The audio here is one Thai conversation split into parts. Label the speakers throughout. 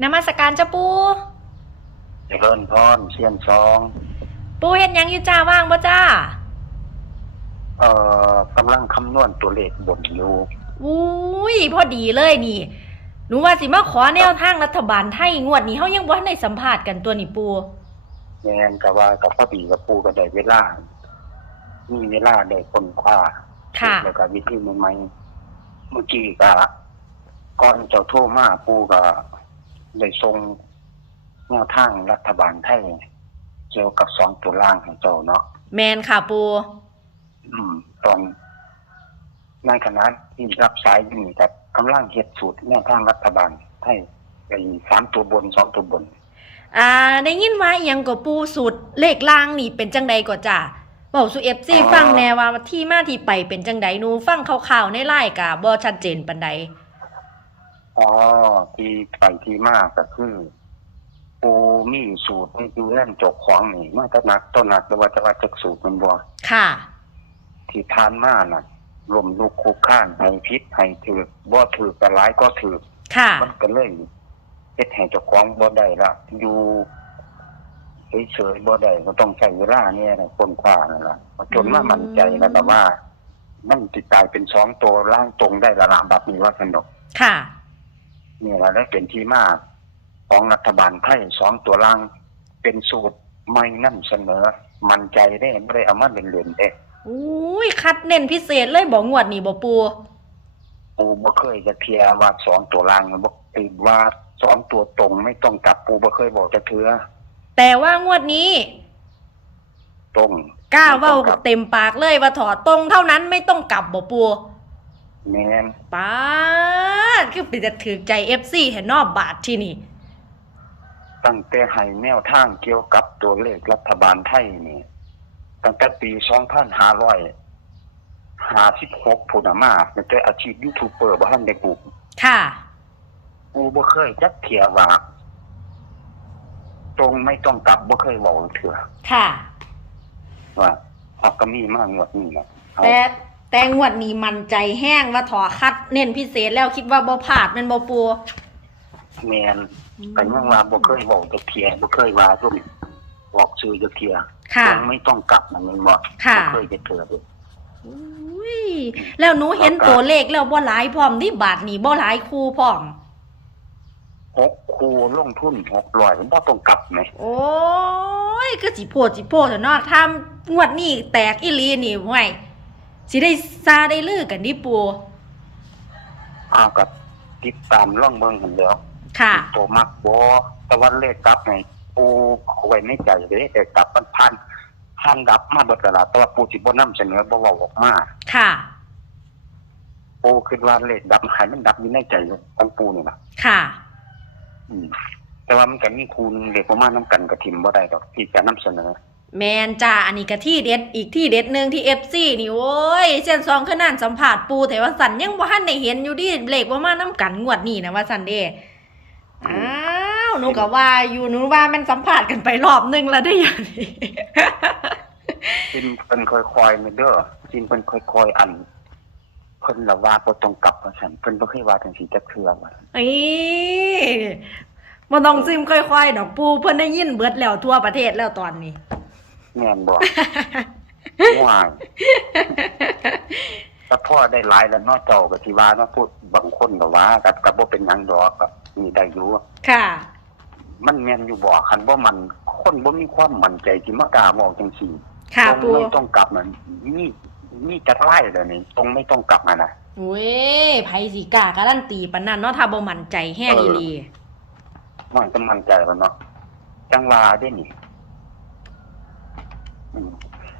Speaker 1: นมัสการเจ้าปู
Speaker 2: เจริญพรเชียนสอง
Speaker 1: ปูเฮ็ดหยังอยู่จ้าว่างบ่จ้า
Speaker 2: เอ่อกำลังคำนวณตัวเลขบนอยู่
Speaker 1: อุ้ยพอดีเลยนี่ หนูว่าสิมาขอแนวทางรัฐบาลไทยงวดนี้เฮายังบ่ทันได้สัมภาษณ์กันตัวนี่ปู
Speaker 2: แมนกับว่ากับพ่อปีกับปูก็ได้เวลา มีเวลาได้คนคว้า
Speaker 1: ค่ะ
Speaker 2: แล้วก็วิธีใหม่ๆเมื่อกี้ก็ก่อนเจ้าโทรมาปูก็ ได้ส่งแนวทางรัฐบาลไทยเกี่ยวกับสองตัวล่างของเจ้าเนาะ
Speaker 1: แมนค่ะปู
Speaker 2: อืมตอนในขณะที่รับสายอยู่นี่กับกำลังเฮ็ดสูตรแนวทางรัฐบาลไทยไอ้สามตัวบนสองตัวบน
Speaker 1: อ่า ได้ยินว่าอิหยังก็ปูสูตรเลขล่างนี่เป็นจังใดก็จ้าเว้าสู่ FC
Speaker 2: อ๋อ
Speaker 1: ฟังแน่ว่าที่มาที่ไปเป็นจังใดหนูฟังคร่าวๆในไลน์ก็บ่ชัดเจนปานใด
Speaker 2: อ๋อที่ไปที่มากก็คือปูมีสูตรที่อยู่เล่นจกของนี่มาตนักต้นนักหรือว่าจะว่าจักสูตรมันบ่
Speaker 1: ค่ะ
Speaker 2: ที่ทานมาน่ะลมลุกคุกข้านให้พิษให้ถือบ่ถือแต่ร้ายก็ถือ
Speaker 1: ค่ะ
Speaker 2: มันก็เลยเฮ็ดให้เจ้าของบ่ได้ละอยู่เฉยๆบ่ได้ก็ต้องใช้เวลาเนี่ยนะคนคว้านั่นล่ะจนมามั่นใจแล้วนะว่า มันติดตายเป็นสองตัวล่างตรงได้ละลาแบบนี้ว่าสนุก
Speaker 1: ค่ะ
Speaker 2: นี่แหละและเป็นที่มาของรัฐบาลไทยสองตัวล่างเป็นสูตรไม่นั่นเสนอ มั่นใจได้ไม่ได้เอามาเล่นๆเด้
Speaker 1: อุ้ยคัดเน้นพิเศษเลยบ่งวดนี่บ่ปู
Speaker 2: ปูบ่เคยจะเคลียร์ว่าสองตัวล่างบ่ติดว่าสองตัวตรงไม่ต้องกลับปูบ่เคยบอกจะเถือ
Speaker 1: แต่ว่างวดนี้
Speaker 2: ตรง
Speaker 1: กล้าเว้า
Speaker 2: ไม่ต้องกลับ
Speaker 1: เต็มปากเลยว่าถอดตรงเท่านั้นไม่ต้องกลับบ่ปู
Speaker 2: แม่น
Speaker 1: ป้าดคือเป็นจะถือใจ FC แถนอบบาทที่นี่
Speaker 2: ตั้งแต่ให้แนวทางเกี่ยวกับตัวเลขรัฐบาลไทยนี่ ตั้งแต่ปี2556พุ่นน่ะมาตั้งแต่อาชีพยูทูบเบอร์บ่ทันได้ปลูก
Speaker 1: ค่ะ
Speaker 2: กูบ่เคยจักเที่ยว่า ตรงไม่ต้องกลับบ่เคยเว้าเถื่อ
Speaker 1: ค่ะ
Speaker 2: ว่าออกก็มีมางวดนี้นะเอา
Speaker 1: แต่ แต่งวดนี้มันใจแห้งว่าถอคัด เน้นพิเศษแล้วคิดว่าบ่พลาดแมันบ่ปู
Speaker 2: แม่นก็ยังว่าบ่เคยเว้าจักเที่ยบ่เคยว่าซุมออกชื่อจักเที่ย
Speaker 1: ค่ะ
Speaker 2: ตรงไม่ต้องกลับนั่นแม่นบ่
Speaker 1: ค่ะ
Speaker 2: บ่เคยจะเถื่อเด้
Speaker 1: อุ้ยแล้วหนูเห็นตัวเลขแล้วบ่หลายพร้อมนี่บาทนี่บ่หลายคู่พร้อม
Speaker 2: หกคูลงทุน600บ่ต้องกลับไหม
Speaker 1: โอ้ยก็สิโพดสิโพดเถอะเนาะทำงวดนี้แตกอีหลีนี่ห่วย สิได้ซาได้ลือกันดิปู
Speaker 2: เอากับติดตามร่องเบิ่งหั่นแหล้ว
Speaker 1: ค่ะ
Speaker 2: ตัวมักบ่แต่วันเลขกลับให้ปูเอาไว้ในใจเด้แต่กลับมันผ่านผ่านดับมาเบิดแล้วล่ะแต่ว่าปูสิบ่นำเสนอบ่เว้าออกมา
Speaker 1: ค่ะ
Speaker 2: ปูคิดว่าเลขดับให้มันดับอยู่ในใจของปูนี่ล่ะ
Speaker 1: ค่ะ
Speaker 2: อืมแต่ว่ามันก็มีคูณเลขประมาณนํกันกับทิมบ่ได้ดอกที่จะนำเสนอ
Speaker 1: แมนจ้าอันนี้ก็ที่เด็ดอีกที่เด็ดหนึ่งที่ FC นี่โอ้ยเส้นซองขนาดสัมผัสปูแต่ว่าสันยังบ่ทันได้เห็นอยู่ดิเลขว่ามาน้ำกันงวดนี้นะว่าสันเด้อ้าวหนูก็ว่าอยู่หนูว่ามันสัมผัสกันไปรอบนึงแล้วได้อย่างนี้
Speaker 2: จินเพิ่นค่อยๆมาเด้อจินเพิ่นค่อยๆอันเพิ่นละว่าบ่ต้องกลับว่าซั่นเพิ่นบ่เคยว่าจังซี่จักเทื่อว่าซั่น
Speaker 1: ไอ้บ่ต้องซิมค่อยๆดอกปูเพิ่นได้ยินเบิดแล้วทั่วประเทศแล้วตอนนี้
Speaker 2: แม่นบ่ว้ายแต่พ่อได้หลายแล้วเนาะเจ้าก็สิว่าเนาะพูดบางคนก็ว่าก็ก็บ่เป็นหยังดอกก็มีได้อยู่
Speaker 1: ค่ะ
Speaker 2: มันแม่นอยู่บ่คันบ่มันคนบ่มีความมั่นใจสิมากล้าเว้าจังซี่
Speaker 1: ค่ะ
Speaker 2: ตรง
Speaker 1: ปู
Speaker 2: ไม่ต้องกลับมันมีมีจักไล่เลยนี่ตรงไม่ต้องกลับมานะ
Speaker 1: เว้ยไผสิกล้าการันตีปานนั้นเนาะถ้าบ่มั่นใจแห้งอีหลี
Speaker 2: มันก็มั่นใจแล้วเนาะจังหวาได้นี่ อืม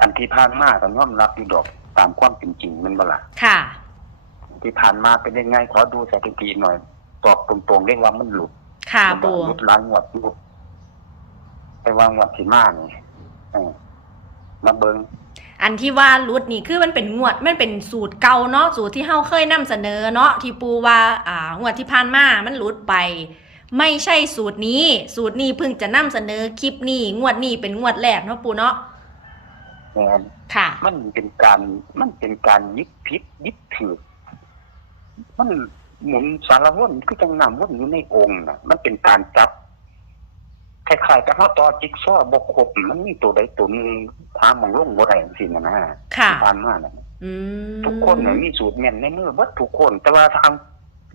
Speaker 2: อันที่ผ่านมาก็ยอมรับอยู่ดอกตามความเป็นจริงแมันบ่ล่ะ
Speaker 1: ค่ะ
Speaker 2: ที่ผ่านมาเป็นยังไงขอดูสถิติหน่อย ตอบตรงๆได้ว่ามันหลุด
Speaker 1: ค่ะ
Speaker 2: มันบ่
Speaker 1: ปู
Speaker 2: หลุดหล้างงวดหลุดไปวางงวดที่มานี่เออมาเบิง
Speaker 1: อันที่ว่ารุดนี่คือมันเป็นงวดมันเป็นสูตรเก่าเนาะสูตรที่เฮาเคยนำเสนอเนาะที่ปูว่าอ่างวดที่ผ่านมามันรุดไป ไม่ใช่สูตรนี้ สูตรนี้เพิ่งจะนำเสนอคลิปนี้งวดนี้เป็นงวดแรกเนาะปูเนาะ
Speaker 2: แม่น
Speaker 1: ค่ะ
Speaker 2: มันเป็นการมันเป็นการยึดผิดยึดถือ มันหมุนสารวนคือจังน้ำวนอยู่ในองค์น่ะมันเป็นการจับคล้ายๆกับเฮาต่อจิ๊กซอว์บ่ครบมันมีตัวใดตัวหนึงหาหมองลงบ่ได้จังซี่นะนะ
Speaker 1: ค่ะ
Speaker 2: ที่ผ่านมาน่ะ
Speaker 1: อืม
Speaker 2: ทุกคนน่ะมีสูตรแม่นในมือเบิดทุกคน แต่ว่าทาง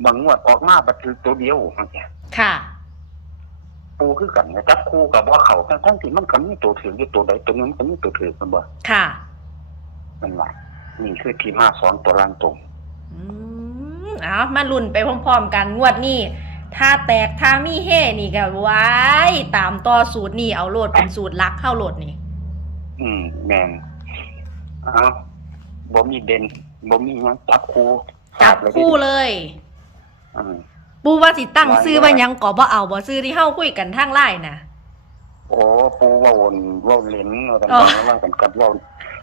Speaker 2: บางงวดออกมาบัดถือตัวเดียวจังซี่
Speaker 1: ค่ะ
Speaker 2: ปูคือกันนะจับคู่กับว่าเขาทั้งๆที่มันก็มีตัวถืออยู่ตัวใดตัวหนึงมันก็มีตัวถือมันบ่
Speaker 1: ค่ะ
Speaker 2: มันว่านี่คือที่มาสอนตัวล่างตรง
Speaker 1: อืมเอามาลุ้นไปพร้อมๆกันงวดนี้ถ้าแตกถ้ามีเฮ่นี่ก็ไว้ตามต่อสูตรนี่เอาโลดเป็นสูตรลักเข้าโลดนี่
Speaker 2: อืมแม่นเอาบ่มีเด่นบ่มีหยังจับคู่
Speaker 1: จับคู่เลย
Speaker 2: อืม
Speaker 1: ปูว่าสิตั้ง
Speaker 2: ไว้
Speaker 1: ซื้อว่าหยังก็บ่เอาบ่ซื้อที่เฮาคุยกันทางไลน์น่ะ
Speaker 2: โอ้ปูเว่าวนเว่าเล่นว่ากัน
Speaker 1: อ๋อ
Speaker 2: ว่ากันกับเว่า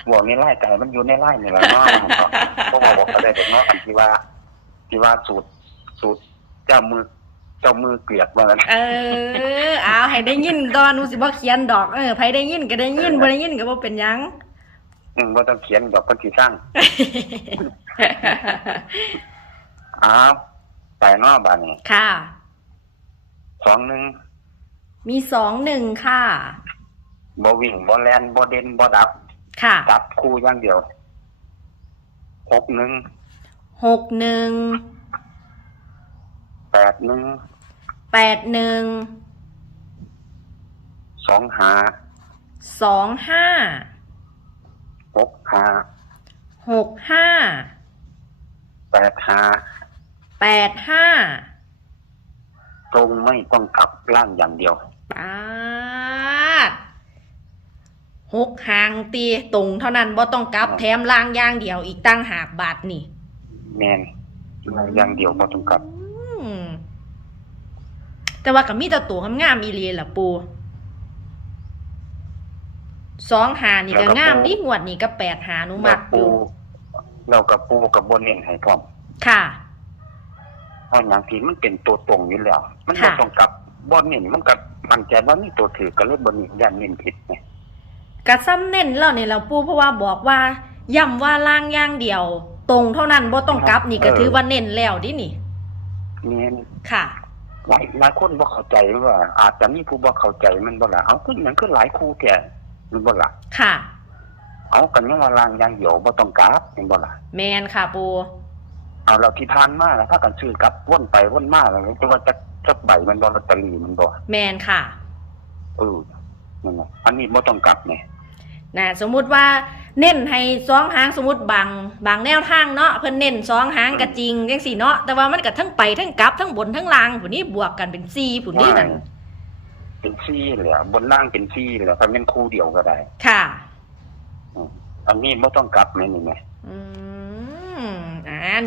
Speaker 2: เว่าในไร่แต่มันอยู่ในไร่นี่แหละเนาะมันก็บ่บอกบอกก็ได้แต่เนาะอันที่ว่า ที่ว่าสูตรสูตรเจ้ามือเจ้ามือเกลียดว่ากัน
Speaker 1: เออ เอาให้ได้ยินตอนหนูสิบ่เขียนดอกเออไผได้ยินก็ได้ยินบ่ได้ยินก็บ่เป็นหยัง
Speaker 2: อืมบ่ต้องเขียนดอกเพิ่นสิสร้างอ้าว ไปเนาะบัดนี้
Speaker 1: ค่ะ
Speaker 2: สองหนึ่ง
Speaker 1: มีสองหนึ่งค่ะ
Speaker 2: บ่วิ่งบ่แลนบ่เด่นบ่ดับ
Speaker 1: ค่ะ
Speaker 2: จับคู่อย่างเดียวหกหนึ่ง
Speaker 1: หกหนึ่ง
Speaker 2: แปดหนึ่ง
Speaker 1: แปดหนึ่ง
Speaker 2: สองห้า
Speaker 1: สองห้า
Speaker 2: หกห้า
Speaker 1: หกห้า
Speaker 2: แปดห้า
Speaker 1: แป ดห้า
Speaker 2: ตรงไม่ต้องกลับล่างอย่างเดียว
Speaker 1: ปาดหกหางตีตรงเท่านั้นบ่ต้องกลับแถมล่างอย่างเดียวอีกตั้งหากบาทนี่
Speaker 2: แมนอย่างเดียวบ่ต้องกลับ
Speaker 1: อืมแต่ว่ากับมีแต่ตัวงามๆอีหลีล่ะปูสองหานี่ก็งามดิงวดนี่ก็แปดหาหนูมักอ
Speaker 2: ปู
Speaker 1: ยู่
Speaker 2: เรากับปูกับบนเน้นให้พร้อม
Speaker 1: ค่ะ
Speaker 2: เพราะอย่างที่มันเป็นตัวตรงอยู่แล้ว มันบ่
Speaker 1: ค่ะ
Speaker 2: ต้องกลับบนเน้นมันกับมันใจว่านี่ตัวถือก็เลยบนเน้นยันเน้นผิดไง
Speaker 1: กระซ้ำเน้นแล้วนี่เราปูเพราะว่าบอกว่าย้ำว่าล่างอย่างเดียว ตรงเท่านั้นบ่ต้องกลับนี่ก็ถือว่าเน้นแล้วดินี่
Speaker 2: แม่น
Speaker 1: ค่ะ
Speaker 2: หลายหลายคนบ่เข้าใจว่า อาจจะมีผู้บ่เข้าใจมันบ่ล่ะเอาขึ้นหยังคือหลายคู่แก่มันบ่ล่ะ
Speaker 1: ค่ะ
Speaker 2: เอากันยังว่าลางอย่างเดียวบ่ต้องกลับแม่นบ่ล่ะ
Speaker 1: แมนค่ะปู
Speaker 2: เอาเราที่ผ่านมาแล้วถ้ากันซื้อกลับวนไปวนมาแล้วจะว่าจะจะใบมันบ่ลอตเตอรี่มันบ่
Speaker 1: แมนค่ะ
Speaker 2: เออนั่นน่ะอันนี้บ่ต้องกลับแหน่
Speaker 1: นะสมมุติว่าเน้นให้สองหางสมมติบางบางแนวทางเนาะเพิ่นเน้นสองหางก็จริงจังสี่เนาะแต่ว่ามันก็ทั้งไปทั้งกลับทั้งบนทั้งล่างผู้นี้บวกกันเป็นสี่ผู้นี้นั่น
Speaker 2: เป็นซี่เลยอะบนล่างเป็นซี่เลยถ้าเป็นคู่เดียวก็ได้
Speaker 1: ค่ะ
Speaker 2: อืมอันนี้บ่ต้องกลับแม่นี่แหม
Speaker 1: อืมอ่า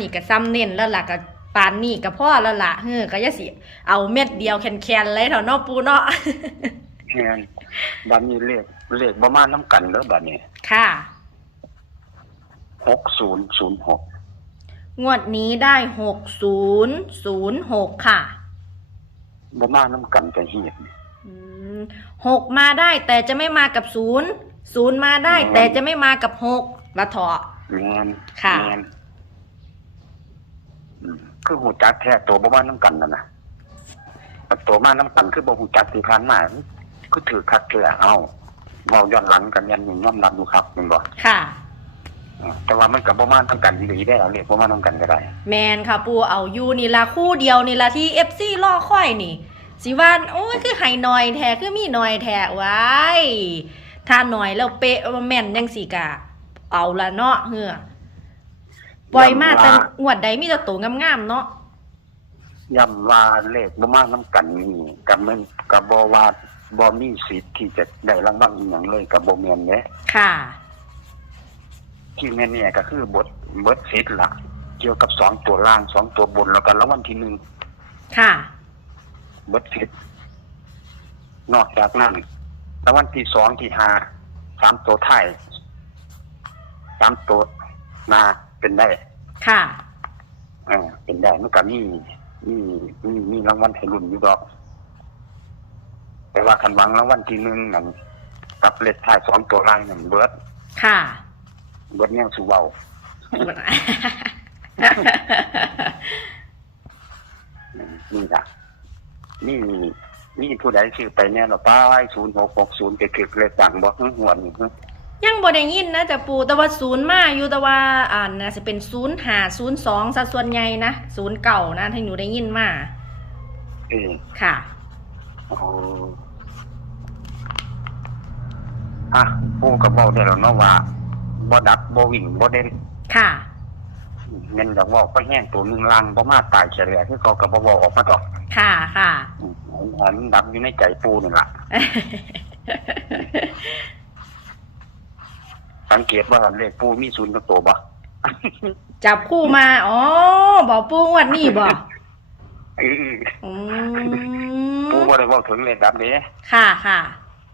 Speaker 1: นี่ก็ซ้ำเน้นแล้วล่ะก็ปานนี่ก็พ่อแล้วล่ะเฮ้อก็อย่าสิ เอาเม็ดเดียวแคนๆเลยเถอะเนาะปูเนาะ
Speaker 2: แม่นบัดนี้เลขเลขบ่มานํกันเด้อบัดนี้
Speaker 1: ค่ะ
Speaker 2: 6006
Speaker 1: งวดนี้ได้หกศูนย์ศูนย์หกค่ะ
Speaker 2: บ่มานํกันก็เฮียด
Speaker 1: อืมหกมาได้แต่จะไม่มากับศูนย์ศูนย์มาได้แต่จะไม่มากับหกละเถาะ
Speaker 2: แม่น
Speaker 1: ค่ะ
Speaker 2: แม่นอืม คือหูจักแท้ตัวบ่มานํกันนั่นน่ะแต่ตัวมานํกันคือบ่หูจักที่ผ่านมาคือถือคัดแก่เอาเว้าย้อนหลังกันยันยอมรับอยู่ครับแม่นบ่
Speaker 1: ค่ะ
Speaker 2: อ่าแต่ว่ามันกับบ่มานํกันดีได้เอาเรียกบ่มานํกันก็ได้
Speaker 1: แมนค่ะ ปูเอาอยู่นี่ละคู่เดียวนี่ละที่เอฟซีล่อค่อยนี่สิว่าโอ้ยคือไห้หน่อยแท้คือมีหน่อยแท้ไว้ายถ้าหน่อยแล้วเป๊ะว่าแม่นยังสิกะ เอาละเนาะเฮือ ปล่อยมาแต่งวดใดมีแต่ตัวงามๆเนาะ
Speaker 2: ย้ำว่าเลขบ่มานํกันนี่ก็มันก็บ่ว่าบ่มีสิทธิ์ที่จะได้รางวัลอีหยังเลยก็บ่แม่นเด้
Speaker 1: ค่ะ
Speaker 2: ที่แน่ๆก็คือบทเบิดสิทธิ์ล่ะเกี่ยวกับสองตัวล่างสองตัวบนแล้วก็รางวัลที่หนึ่ง
Speaker 1: ค่ะ
Speaker 2: เบิดสิทธิ์นอกจากนั้นรางวัลที่สองที่ห้าสามตัวท้ายสามตัวหน้า เป็นได้
Speaker 1: ค่ะ
Speaker 2: อ่าเป็นได้มันก็มีมีมีมีรางวัลให้รุ่นอยู่ดอก แต่ว่าคันหวังรางวัลที่หนึ่งนั่นกับเลขท้ายสองตัวล่างนั่นเบิด
Speaker 1: ค่ะ
Speaker 2: เบิดแนวสุเว้านี่ล่ะนี่นี่ผู้ใดชื่อไปเนี่ยหรอป้ายศูนย์หกหกศูนย์ไปคือเลยต่างบอกหัวนี่
Speaker 1: ยังบ่ได้ยินนะจ้ะปูแต่ว่าศูนย์มาอยู่แต่ว่าอ่าน่าจะเป็นศูนย์หาศูนย์สองสัดส่วนใหญ่นะศูนย์เก่านะที่หนูได้ยินมา
Speaker 2: เออ
Speaker 1: ค่ะ
Speaker 2: โอ้อะผู้กับบอกได้แล้วเนาะว่าบ่ดับบ่วิ่งบ่เด่น
Speaker 1: ค่ะ
Speaker 2: เงินดอกบอกก็แห้งตัวหนึงลังบ่มาตายเฉลี่ยที่เขากับบ่บอกออกมาดอก
Speaker 1: ค่ะค่ะ
Speaker 2: อืมอันดับอยู่ในใจปูนี่ล่ะ สังเกตว่าเลขปูมีศูนย์กับตัวบ่
Speaker 1: จับคู่มา อ๋อ บอกปูงวันนี้บอก
Speaker 2: เออ
Speaker 1: อื
Speaker 2: ปู
Speaker 1: ม
Speaker 2: บ่ได้บอกถึงเลขดับเด้
Speaker 1: ค่ะค่ะ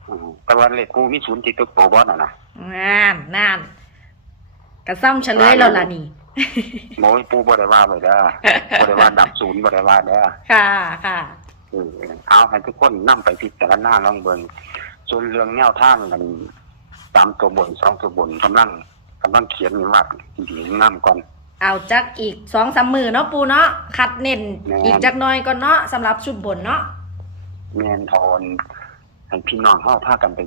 Speaker 2: อืมแต่ว่าเลขปูมีศูนย์ติดตัวตัวบ่น่ะนะ
Speaker 1: นั่นนั่นกระซ้ำเฉลยแล้วล่ะนี่
Speaker 2: โมยปูบ่ได้ว่าไว้เด้อบ่ได้ว่าดับศูนย์บ่ได้ว่าเด้อ
Speaker 1: ค่ะค่ะ
Speaker 2: เออเอาให้ทุกคนนํไปพิจารณาลองเบิ่งส่วนเรื่องแนวทางกัน ตามตัวบนสองตัวบนกำลังกำลังเขียนนี่ว่าดีๆนํก่อน
Speaker 1: เอาจักอีกสองสามมือเนาะปูเนาะคัดเน้น
Speaker 2: แม่น
Speaker 1: อีกจักหน้อยก็เนาะสำหรับชุดบนเนาะ
Speaker 2: แม่นทอนให้พี่น้องเฮาพากันไป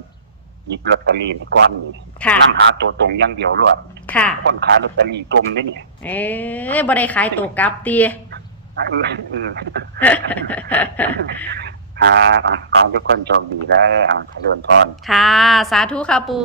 Speaker 2: หยิบลอตเตอรี่ในก้อนนี่
Speaker 1: ค่ะ
Speaker 2: นํหาตัวตรงอย่างเดียวรวด
Speaker 1: ค่ะ
Speaker 2: คนขายลอตเตอรี่จมได้เนี่ย
Speaker 1: เอ้ยบ่ได้ขายตัวกลับตี
Speaker 2: เออเออ ฮะอะขอให้ทุกคนโชคดีและอ่าเจริญพร
Speaker 1: ค่ะ สาธุค่ะปู